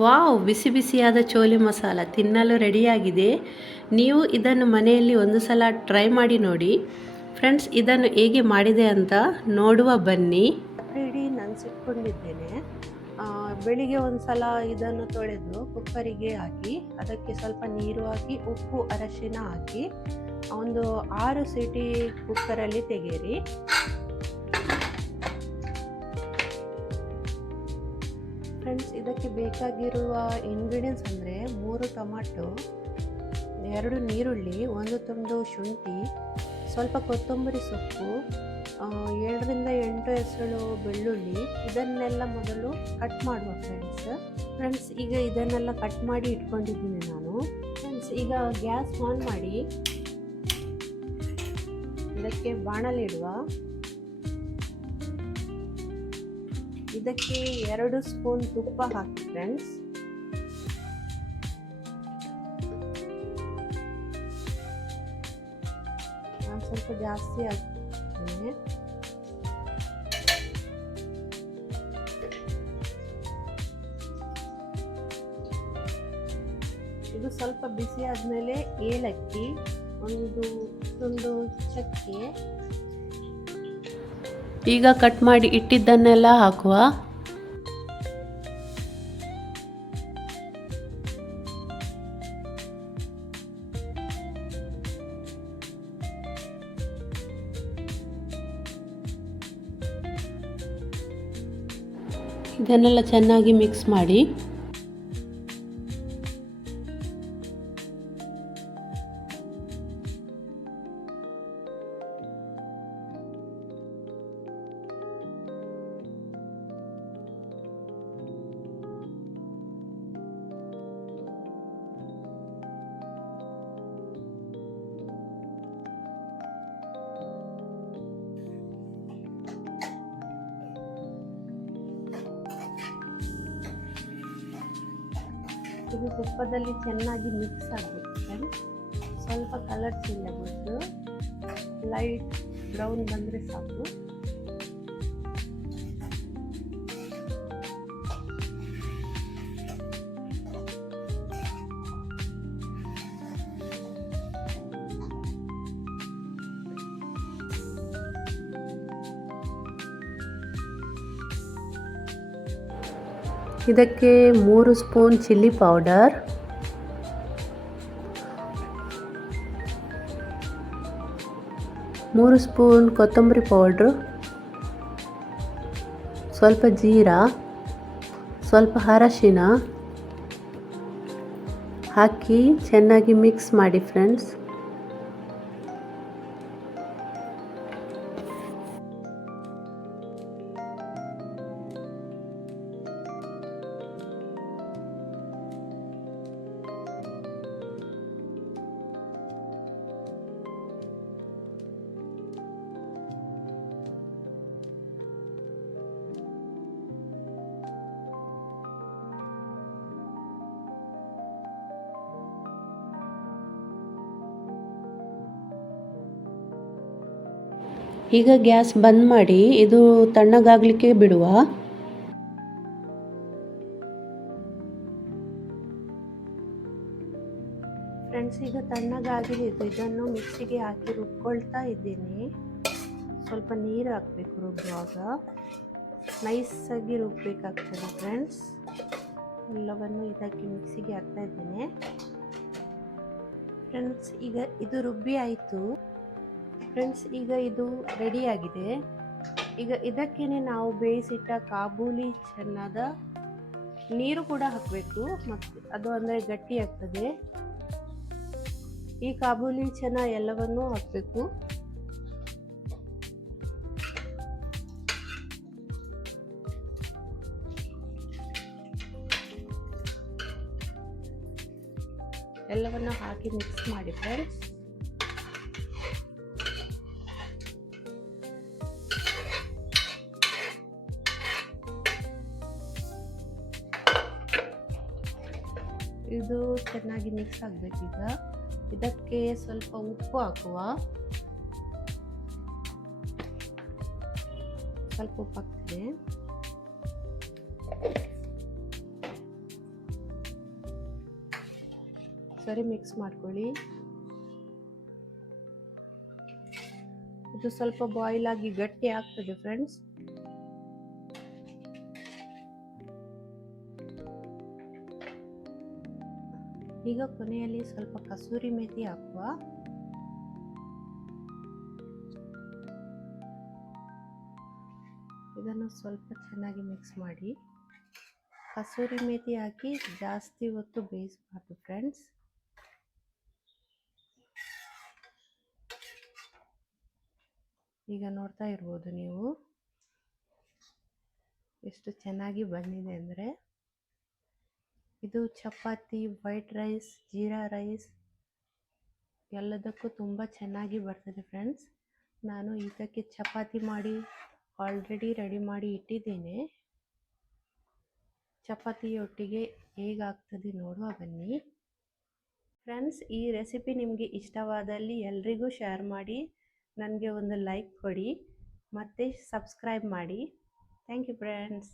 Wow, ಬಿಸಿ ಬಿಸಿಯಾದ ಚೋಲೆ ಮಸಾಲ ತಿನ್ನಲು ರೆಡಿಯಾಗಿದೆ. ನೀವು ಇದನ್ನು ಮನೆಯಲ್ಲಿ ಒಂದು ಸಲ ಟ್ರೈ ಮಾಡಿ ನೋಡಿ. ಫ್ರೆಂಡ್ಸ್, ಇದನ್ನು ಹೇಗೆ ಮಾಡಿದೆ ಅಂತ ನೋಡುವ ಬನ್ನಿ. ಇಡೀ ನೆನೆಸಿಟ್ಕೊಂಡಿದ್ದೇನೆ. ಬೆಳಿಗ್ಗೆ ಒಂದು ಸಲ ಇದನ್ನು ತೊಳೆದು ಕುಕ್ಕರಿಗೆ ಹಾಕಿ ಅದಕ್ಕೆ ಸ್ವಲ್ಪ ನೀರು ಹಾಕಿ ಉಪ್ಪು ಅರಶಿನ ಹಾಕಿ ಒಂದು 6 ಸೀಟಿ ಕುಕ್ಕರಲ್ಲಿ ತೆಗೆಯಿರಿ. ಫ್ರೆಂಡ್ಸ್, ಇದಕ್ಕೆ ಬೇಕಾಗಿರುವ ಇಂಗ್ರೀಡಿಯೆಂಟ್ಸ್ ಅಂದರೆ 3 ಟೊಮಾಟೊ, 2 ನೀರುಳ್ಳಿ, 1 ತುಂಡು ಶುಂಠಿ, ಸ್ವಲ್ಪ ಕೊತ್ತಂಬರಿ ಸೊಪ್ಪು, 7ರಿಂದ 8 ಎಸಳು ಬೆಳ್ಳುಳ್ಳಿ. ಇದನ್ನೆಲ್ಲ ಮೊದಲು ಕಟ್ ಮಾಡುವ ಫ್ರೆಂಡ್ಸ್. ಈಗ ಇದನ್ನೆಲ್ಲ ಕಟ್ ಮಾಡಿ ಇಟ್ಕೊಂಡಿದ್ದೀನಿ ನಾನು. ಫ್ರೆಂಡ್ಸ್, ಈಗ ಗ್ಯಾಸ್ ಆನ್ ಮಾಡಿ ಇದಕ್ಕೆ ಬಾಣಲೆ ಇಡುವ. ಇದಕ್ಕೆ 2 ಸ್ಪೂನ್ ತುಪ್ಪ ಹಾಕಿ ಫ್ರೆಂಡ್ಸ್. ನಾನು ಸ್ವಲ್ಪ ಜಾಸ್ತಿ ಹಾಕ್ತೇನೆ. ಇದು ಸ್ವಲ್ಪ ಬಿಸಿ ಆದಮೇಲೆ ಏಲಕ್ಕಿ, ಒಂದು ತುಂಡು ಚಕ್ಕೆ, ಈಗ ಕಟ್ ಮಾಡಿ ಇಟ್ಟಿದ್ದನ್ನೆಲ್ಲ ಹಾಕುವ. ಇದನ್ನೆಲ್ಲ ಚೆನ್ನಾಗಿ ಮಿಕ್ಸ್ ಮಾಡಿ. ಇದು ತುಪ್ಪದಲ್ಲಿ ಚೆನ್ನಾಗಿ ಮಿಕ್ಸ್ ಆಗಬೇಕು ಫ್ರೆಂಡ್ಸ್. ಸ್ವಲ್ಪ ಕಲರ್ ಚೇಂಜ್ ಆಗಬೇಕು, ಲೈಟ್ ಬ್ರೌನ್ ಬಂದರೆ ಸಾಕು. ಇದಕ್ಕೆ 3 ಸ್ಪೂನ್ ಚಿಲ್ಲಿ ಪೌಡರ್, 3 ಸ್ಪೂನ್ ಕೊತ್ತಂಬರಿ ಪೌಡ್ರು, ಸ್ವಲ್ಪ ಜೀರಾ, ಸ್ವಲ್ಪ ಅರಶಿನ ಹಾಕಿ ಚೆನ್ನಾಗಿ ಮಿಕ್ಸ್ ಮಾಡಿ ಫ್ರೆಂಡ್ಸ್. ಈಗ ಗ್ಯಾಸ್ ಬಂದ್ ಮಾಡಿ ಇದು ತಣ್ಣಗಾಗಲಿಕ್ಕೆ ಬಿಡುವ. ಫ್ರೆಂಡ್ಸ್, ಈಗ ತಣ್ಣಗಾಗಿದೆ. ಇದನ್ನು ಮಿಕ್ಸಿಗೆ ಹಾಕಿ ರುಬ್ಕೊಳ್ತಾ ಇದ್ದೀನಿ. ಸ್ವಲ್ಪ ನೀರು ಹಾಕಬೇಕು ರುಬ್ಬುವಾಗ. ನೈಸಾಗಿ ರುಬ್ಬಬೇಕಾಗ್ತದೆ ಫ್ರೆಂಡ್ಸ್. ಎಲ್ಲವನ್ನು ಇದಕ್ಕೆ ಮಿಕ್ಸಿಗೆ ಹಾಕ್ತಾ ಇದ್ದೇನೆ. ಫ್ರೆಂಡ್ಸ್, ಈಗ ಇದು ರುಬ್ಬಿ ಆಯಿತು. ಫ್ರೆಂಡ್ಸ್, ಈಗ ಇದು ರೆಡಿಯಾಗಿದೆ. ಈಗ ಇದಕ್ಕೇನೆ ನಾವು ಬೇಯಿಸಿಟ್ಟ ಕಾಬೂಲಿ ಚೆನ್ನದ ನೀರು ಕೂಡ ಹಾಕಬೇಕು, ಮತ್ತು ಅದು ಅಂದರೆ ಗಟ್ಟಿ ಆಗ್ತದೆ. ಈ ಕಾಬೂಲಿ ಚೆನ್ನ ಎಲ್ಲವನ್ನೂ ಹಾಕಬೇಕು. ಎಲ್ಲವನ್ನು ಹಾಕಿ ಮಿಕ್ಸ್ ಮಾಡಿ ಫ್ರೆಂಡ್ಸ್. ಇದು ಚೆನ್ನಾಗಿ ಮಿಕ್ಸ್ ಆಗಬೇಕೀಗ. ಇದಕ್ಕೆ ಸ್ವಲ್ಪ ಉಪ್ಪು ಹಾಕುವ. ಸ್ವಲ್ಪ ಉಪ್ಪು ಹಾಕ್ತೇನೆ. ಸರಿ ಮಿಕ್ಸ್ ಮಾಡ್ಕೊಳ್ಳಿ. ಇದು ಸ್ವಲ್ಪ ಬಾಯ್ಲ್ ಆಗಿ ಗಟ್ಟಿ ಆಗ್ತದೆ ಫ್ರೆಂಡ್ಸ್. ಈಗ ಕೊನೆಯಲ್ಲಿ ಸ್ವಲ್ಪ ಕಸೂರಿ ಮೇಥಿ ಹಾಕುವ. ಇದನ್ನು ಸ್ವಲ್ಪ ಚೆನ್ನಾಗಿ ಮಿಕ್ಸ್ ಮಾಡಿ. ಕಸೂರಿ ಮೇಥಿ ಹಾಕಿ ಜಾಸ್ತಿ ಹೊತ್ತು ಬೇಯಿಸಬಾರ್ದು ಫ್ರೆಂಡ್ಸ್. ಈಗ ನೋಡ್ತಾ ಇರ್ಬೋದು ನೀವು ಎಷ್ಟು ಚೆನ್ನಾಗಿ ಬಂದಿದೆ ಅಂದರೆ. ಇದು chapati, white rice, jeera rice ಎಲ್ಲದಕ್ಕೂ ತುಂಬ ಚೆನ್ನಾಗಿ ಬರ್ತದೆ ಫ್ರೆಂಡ್ಸ್. ನಾನು ಇದಕ್ಕೆ ಚಪಾತಿ ಮಾಡಿ ಆಲ್ರೆಡಿ ರೆಡಿ ಮಾಡಿ ಇಟ್ಟಿದ್ದೇನೆ. ಚಪಾತಿಯೊಟ್ಟಿಗೆ ಹೇಗಾಗ್ತದೆ ನೋಡುವ ಬನ್ನಿ ಫ್ರೆಂಡ್ಸ್. ಈ ರೆಸಿಪಿ ನಿಮಗೆ ಇಷ್ಟವಾದಲ್ಲಿ ಎಲ್ರಿಗೂ ಶೇರ್ ಮಾಡಿ, ನನಗೆ ಒಂದು ಲೈಕ್ ಕೊಡಿ, ಮತ್ತು ಸಬ್ಸ್ಕ್ರೈಬ್ ಮಾಡಿ. Thank you friends.